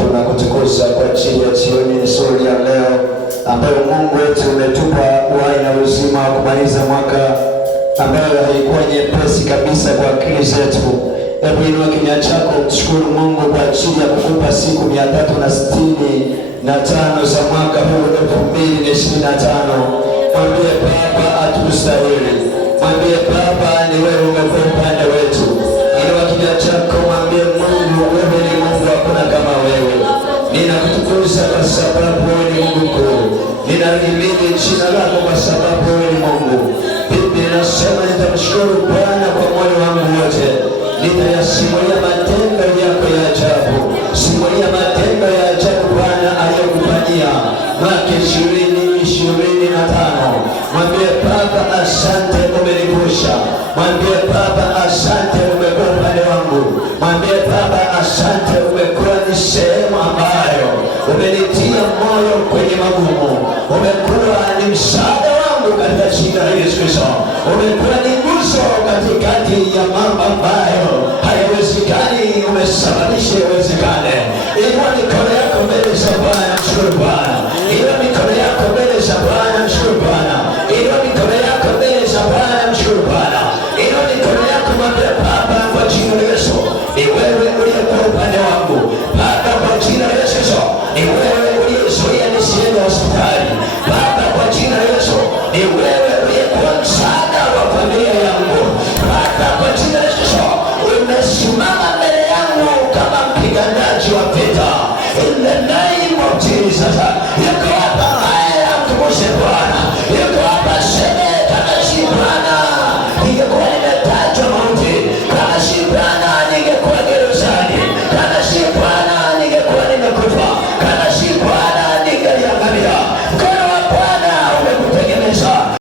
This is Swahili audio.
Tunakutukuza kwa ajili ya jioni nzuri ya leo ambayo Mungu wetu umetupa uhai na uzima wa kumaliza mwaka ambayo haikuwa nyepesi kabisa kwa akili zetu. Hebu inua kinywa chako mshukuru Mungu kwa ajili ya kukupa siku 365 za mwaka huu 2025. Mwambie Baba atustahili. Mwambie Baba ni wewe umekuwa upande wetu. Inua kinywa chako mwambie Mungu wewe ni Mungu, hakuna kama wewe. Ninakutukuza kwa sababu wewe ni Mungu mkuu. Ninahimidi jina lako kwa sababu wewe ni Mungu. Biblia inasema nitamshukuru Bwana kwa moyo wangu wote. Nitayasimulia matendo yako ya ajabu. Simulia matendo ya ajabu Bwana aliyokufanyia mwaka 2025. Mwambie Baba asante umenivusha. Mwambie Baba asante umekuwa upande wangu. Mwambie Baba asante umekuwa ni sehemu ambayo umenitia moyo kwenye magumu. Umekuwa ni msaada wangu katika jina la Yesu Kristo. Umekuwa ni nguzo katikati ya mambo ambayo hayawezekani, umesababisha iwezekane. Inua mikono yako mbele za Bwana, mshukuru Bwana.